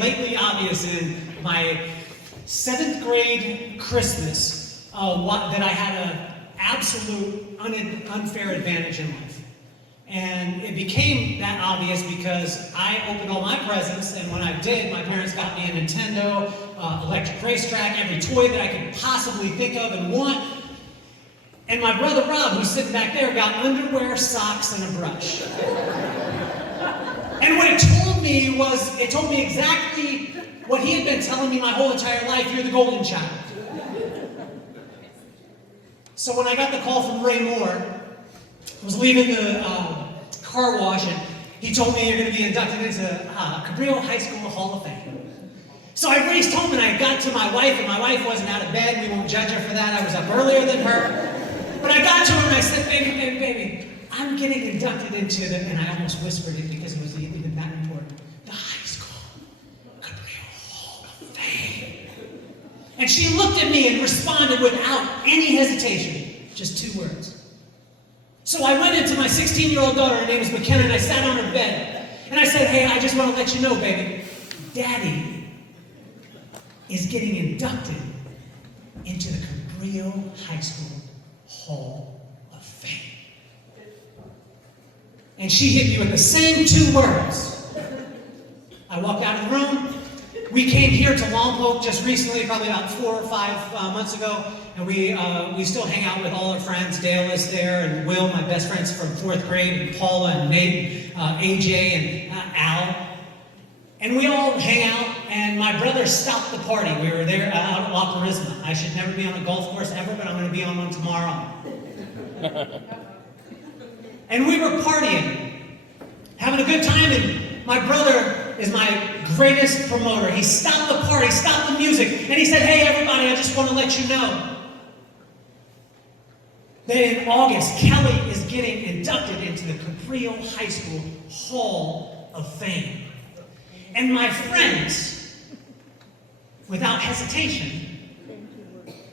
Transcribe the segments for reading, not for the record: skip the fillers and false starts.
blatantly obvious in my 7th grade Christmas that I had an absolute unfair advantage in life. And it became that obvious because I opened all my presents, and when I did, my parents got me a Nintendo, electric racetrack, every toy that I could possibly think of and want. And my brother Rob, who's sitting back there, got underwear, socks, and a brush. And what it told me was, it told me exactly what he had been telling me my whole entire life: you're the golden child. So when I got the call from Ray Moore, I was leaving the car wash, and he told me you're going to be inducted into Cabrillo High School Hall of Fame. So I raced home and I got to my wife, and my wife wasn't out of bed. We won't judge her for that. I was up earlier than her. But I got to her and I said, baby, I'm getting inducted into the, and I almost whispered it because it was even that important, the high school Cabrillo Hall of Fame. And she looked at me and responded without any hesitation, just 2 words. So I went into my 16-year-old daughter, her name was McKenna, and I sat on her bed. And I said, hey, I just want to let you know, baby, Daddy is getting inducted into the Cabrillo High School Hall of Fame. And she hit me with the same 2 words. I walked out of the room. We came here to Lompoc just recently, probably about 4 or 5 months ago, and we still hang out with all our friends. Dale is there, and Will, my best friends from 4th grade, and Paula and Nate, AJ and Al. And we all hang out, and my brother stopped the party. We were there out at La Charisma. I should never be on a golf course ever, but I'm going to be on one tomorrow. And we were partying, having a good time, and my brother is my greatest promoter. He stopped the party, stopped the music, and he said, hey everybody, I just want to let you know that in August, Kelly is getting inducted into the Cabrillo High School Hall of Fame. And my friends, without hesitation,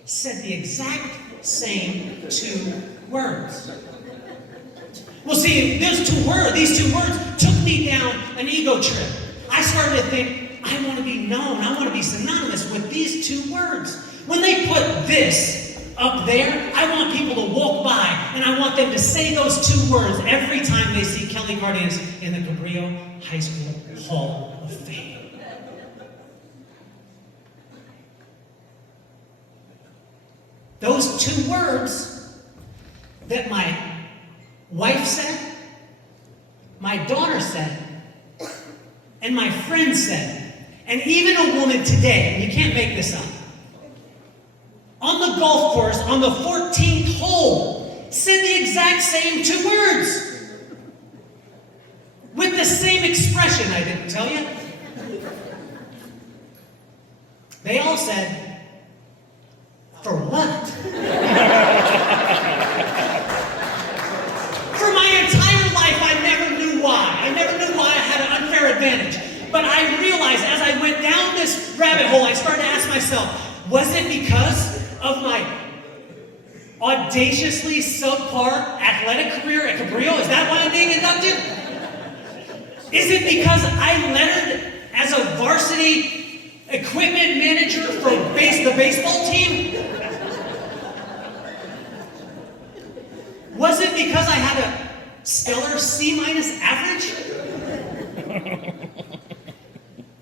said the exact same 2 words. Well, see, these two words took me down an ego trip. I started to think, I want to be known, I want to be synonymous with these 2 words. When they put this up there, I want people to walk by, and I want them to say those 2 words every time they see Kelly Cardenas in the Cabrillo High School Hall of Fame. Those 2 words that my wife said, my daughter said, and my friend said, and even a woman today, and you can't make this up, on the golf course on the 14th hole, said the exact same 2 words. With the same expression, I didn't tell you. They all said, for what? For my entire life, I never knew why. I never knew why I had an unfair advantage. But I realized as I went down this rabbit hole, I started to ask myself, was it because of my audaciously subpar athletic career at Cabrillo? Is that why I'm being inducted? Is it because I lettered as a varsity equipment manager for the baseball team? Was it because I had a stellar C- average?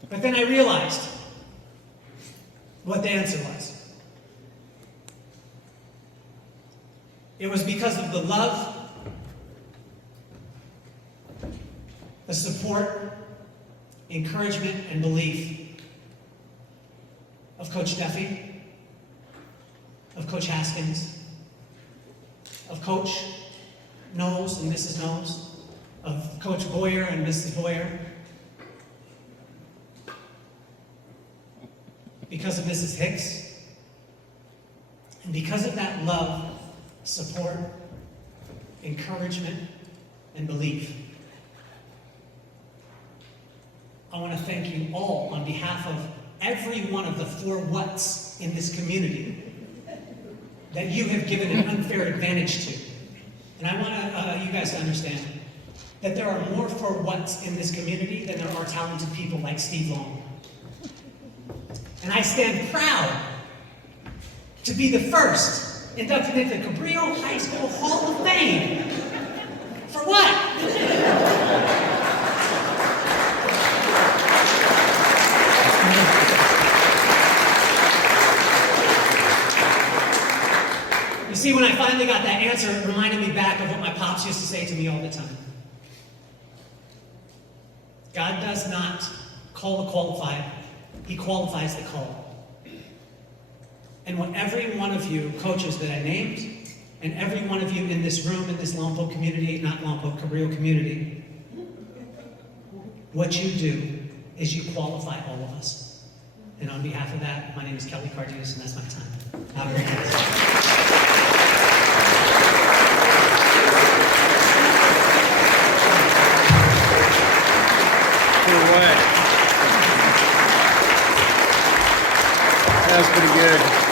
But then I realized what the answer was. It was because of the love, the support, encouragement, and belief of Coach Duffy, of Coach Haskins, of Coach Knowles and Mrs. Knowles, of Coach Boyer and Mrs. Boyer, because of Mrs. Hicks, and because of that love, support, encouragement, and belief. I want to thank you all on behalf of every one of the 4 whats in this community that you have given an unfair advantage to. And I want you guys to understand that there are more 4 whats in this community than there are talented people like Steve Long. And I stand proud to be the first inducted into Cabrillo High School Hall of Fame. For what? You see, when I finally got that answer, it reminded me back of what my pops used to say to me all the time. God does not call the qualified, He qualifies the called. And what every one of you coaches that I named, and every one of you in this room, in this Lompoc community, not Lompoc, Cabrillo community, what you do is you qualify all of us. And on behalf of that, my name is Kelly Cardenas, and that's my time. Have a great day. That was pretty good.